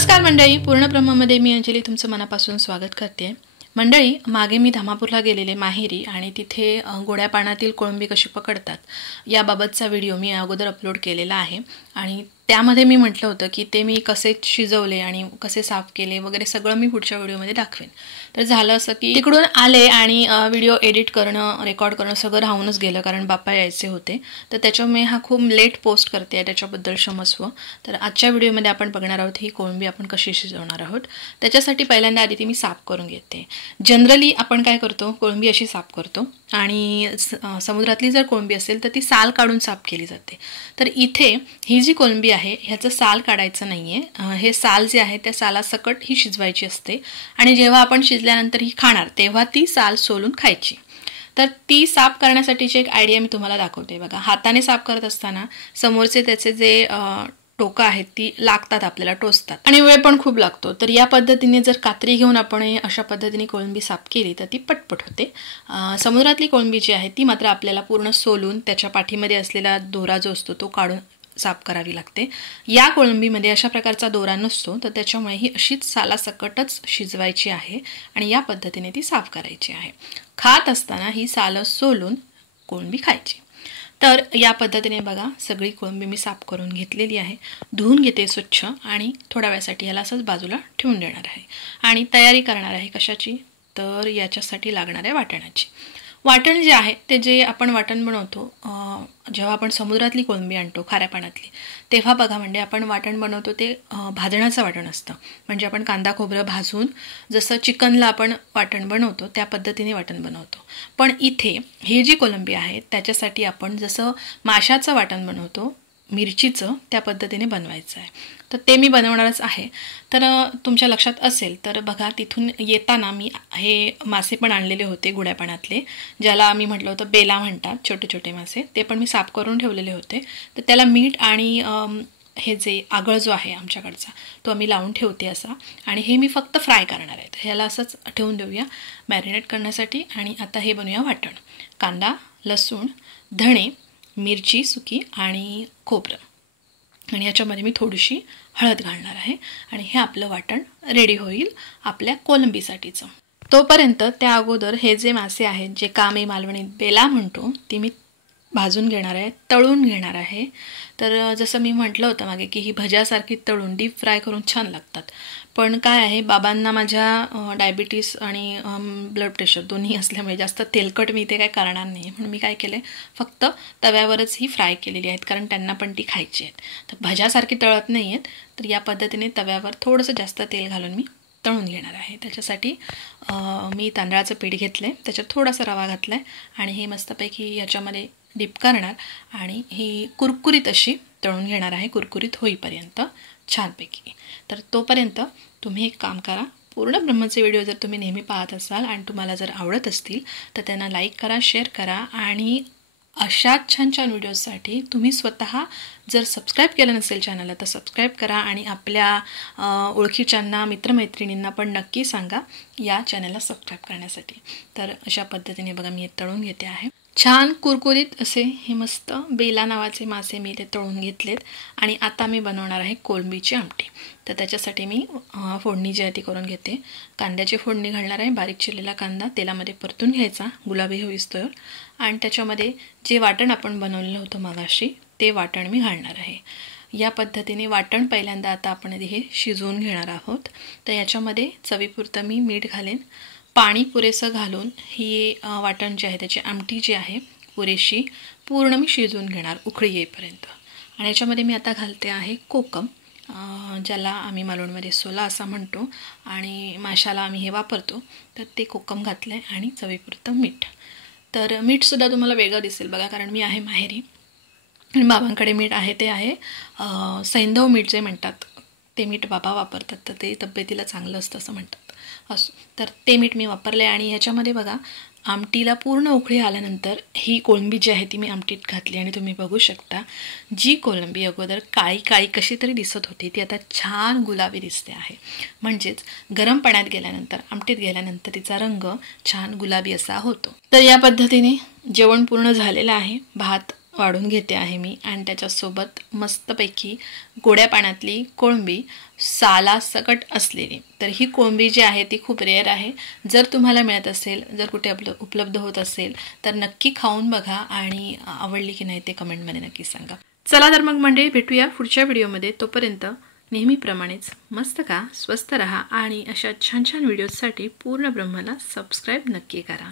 नमस्कार मंडळी, पूर्णब्रह्ममध्ये मी अंजली तुमचं मनापासून स्वागत करते। मंडळी, मागे मी धामापूरला गेलेले माहेरी आणि तिथे गोड्या पाण्यातील कोळंबी कशी पकडतात याबाबतचा व्हिडिओ मी अगोदर अपलोड केलेला आहे आणि त्यामध्ये मी म्हटलं होतं की ते मी कसे शिजवले आणि कसे साफ केले वगैरे सगळं मी पुढच्या व्हिडिओमध्ये दाखवेन। तर झालं असं की तिकडून आले आणि व्हिडिओ एडिट करणं रेकॉर्ड करणं सगळं राहूनच गेलं कारण बाप्पा यायचे होते। तर त्याच्यामुळे हा खूप लेट पोस्ट करते आहे, त्याच्याबद्दल क्षमस्व। तर आजच्या व्हिडिओमध्ये आपण बघणार आहोत ही कोळंबी आपण कशी शिजवणार आहोत। त्याच्यासाठी पहिल्यांदा आधी ती मी साफ करून घेते। जनरली आपण काय करतो, कोळंबी अशी साफ करतो आणि समुद्रातली जर कोळंबी असेल तर ती साल काढून साफ केली जाते। तर इथे ही जी कोळंबी आहे ह्याचं साल काढायचं नाहीये, हे साल जे आहे त्या सालासकट ही शिजवायची असते आणि जेव्हा आपण शिजल्यानंतर ही खाणार तेव्हा ती साल सोलून खायची। तर ती साफ करण्यासाठीची एक आयडिया मी तुम्हाला दाखवते। बघा, हाताने साफ करत असताना समोरचे त्याचे जे टोकं आहेत ती लागतात, आपल्याला टोचतात आणि वेळ पण खूप लागतो। तर या पद्धतीने जर कात्री घेऊन आपण अशा पद्धतीने कोळंबी साफ केली तर ती पटपट होते। समुद्रातली कोळंबी जी आहे ती मात्र आपल्याला पूर्ण सोलून त्याच्या पाठीमध्ये असलेला दोरा जो असतो तो काढून साफ करावी लागते। या कोळंबीमध्ये अशा प्रकारचा दोरा नसतो, तर त्याच्यामुळे ही अशीच सालासकटच शिजवायची आहे आणि या पद्धतीने ती साफ करायची आहे। खात असताना ही सालं सोलून कोळंबी खायची। तर या पद्धतीने बघा सगळी कोळंबी मी साफ करून घेतलेली आहे। धुवून घेते स्वच्छ आणि थोड्या वेळासाठी याला असंच बाजूला ठेवून देणार आहे आणि तयारी करणार आहे कशाची, तर याच्यासाठी लागणाऱ्या वाटणाची। वाटण जे आहे ते जे आपण वाटण बनवतो जेव्हा आपण समुद्रातली कोळंबी आणतो खाऱ्या पाण्यातली तेव्हा बघा म्हणजे आपण वाटण बनवतो ते भाजण्याचं वाटण असतं। म्हणजे आपण कांदा खोबरं भाजून जसं चिकनला आपण वाटण बनवतो त्या पद्धतीने वाटण बनवतो। पण इथे ही जी कोळंबी आहे त्याच्यासाठी आपण जसं माशाचं वाटण बनवतो मिरचीचं त्या पद्धतीने बनवायचं आहे। तर ते मी बनवणारच आहे। तर तुमच्या लक्षात असेल तर बघा, तिथून येताना मी हे मासे पण आणलेले होते गोड्या पाण्यातले, ज्याला आम्ही म्हटलं होतं बेला म्हणतात, छोटे छोटे मासे, ते पण मी साफ करून ठेवलेले होते। तर त्याला मीठ आणि हे जे आगळ जो आहे आमच्याकडचा तो आम्ही लावून ठेवते असा, आणि हे मी फक्त फ्राय करणार आहे। तर ह्याला असंच ठेवून देऊया मॅरिनेट करण्यासाठी। आणि आता हे बनवूया वाटण। कांदा, लसूण, धणे, मिरची सुकी आणि खोबरं आणि याच्यामध्ये मी थोडीशी हळद घालणार आहे आणि हे आपलं वाटण रेडी होईल आपल्या कोळंबीसाठीचं। तोपर्यंत त्या अगोदर हे जे मासे आहेत जे कामे मालवणीत बेला म्हणतो ती मी भाजून घेणार आहे, तळून घेणार आहे। तर जसं मी म्हटलं होतं मागे की ही भज्यासारखी तळून डीप फ्राय करून छान लागतात। पण काय आहे, बाबांना माझ्या डायबिटीस आणि ब्लड प्रेशर दोन्ही असल्यामुळे जास्त तेलकट मी ते काय करणार नाही, म्हणून मी काय केलं फक्त तव्यावरच ही फ्राय केलेली आहेत कारण त्यांना पण ती खायची आहेत। तर भज्यासारखी तळत नाही आहेत, तर या पद्धतीने तव्यावर थोडंसं जास्त तेल घालून मी तळून घेणार आहे। त्याच्यासाठी मी तांदळाचं पीठ घेतलं आहे, त्याच्यात थोडासा रवा घातला आहे आणि हे मस्तपैकी याच्यामध्ये डीप करणार आणि ही कुरकुरीत अशी तळून घेणार आहे, कुरकुरीत होईपर्यंत छानपैकी। तर तोपर्यंत तुम्ही एक काम करा, पूर्ण ब्रह्मचे व्हिडिओ जर तुम्ही नेहमी पाहत असाल आणि तुम्हाला जर आवडत असतील तर त्यांना लाईक करा, शेअर करा आणि अशा छान छान व्हिडिओजसाठी तुम्ही स्वतः जर सबस्क्राईब केलं नसेल चॅनलला तर सबस्क्राईब करा आणि आपल्या ओळखीच्यांना मित्रमैत्रिणींना पण नक्की सांगा या चॅनलला सबस्क्राईब करण्यासाठी। तर अशा पद्धतीने बघा मी हे तळून घेते आहे। छान कुरकुरीत असे हे मस्त बेला नावाचे मासे मी ते तळून घेतलेत आणि आता मी बनवणार आहे कोळंबीची आमटी। तर त्याच्यासाठी मी फोडणी जी आहे ती करून घेते। कांद्याची फोडणी घालणार आहे, बारीक चिरलेला कांदा तेलामध्ये परतून घ्यायचा गुलाबी होईस्तोवर आणि त्याच्यामध्ये जे वाटण आपण बनवलेलं होतं मगाशी ते वाटण मी घालणार आहे। या पद्धतीने वाटण पहिल्यांदा आता आपण हे शिजवून घेणार आहोत। तर याच्यामध्ये चवीपुरतं मी मीठ घालेन, पाणी पुरेसं घालून ही वाटण जे आहे त्याची आमटी जी आहे पुरेशी पूर्ण मी शिजवून घेणार उकळी येईपर्यंत। आणि याच्यामध्ये मी आता घालते आहे कोकम, ज्याला आम्ही मालवणमध्ये सोला असा म्हणतो आणि माशाला आम्ही हे वापरतो। तर ते कोकम घातलं आहे आणि चवीपुरतं मीठ। तर मीठसुद्धा तुम्हाला वेगळं दिसेल बघा कारण मी आहे माहेरी आणि बाबांकडे मीठ आहे ते आहे सैंधव मीठ जे म्हणतात ते मीठ बाबा वापरतात, तर ते तब्येतीला चांगलं असतं असं म्हणतात। असो, तर ते मीठ मी वापरले आणि ह्याच्यामध्ये बघा आमटीला पूर्ण उकळी आल्यानंतर ही कोळंबी जी आहे ती मी आमटीत घातली आणि तुम्ही बघू शकता जी कोळंबी अगोदर काळी काळी कशी तरी दिसत होती ती आता छान गुलाबी दिसते आहे। म्हणजेच गरम पाण्यात गेल्यानंतर आमटीत गेल्यानंतर तिचा रंग छान गुलाबी असा होतो। तर या पद्धतीने जेवण पूर्ण झालेलं आहे। भात वाढून घेते आहे मी आणि त्याच्यासोबत मस्तपैकी गोड्या पाण्यातली कोळंबी सालासकट असलेली. तर ही कोळंबी जी आहे ती खूप रेअर आहे. जर तुम्हाला मिळत असेल, जर कुठे उपलब्ध होत असेल तर नक्की खाऊन बघा आणि आवडली की नाही ते कमेंटमध्ये नक्की सांगा. चला तर मग मंडळी, भेटूया पुढच्या व्हिडिओमध्ये. तोपर्यंत नेहमीप्रमाणेच मस्त खा, स्वस्त रहा आणि अशा छान छान व्हिडिओजसाठी पूर्ण ब्रह्मला सबस्क्राईब नक्की करा.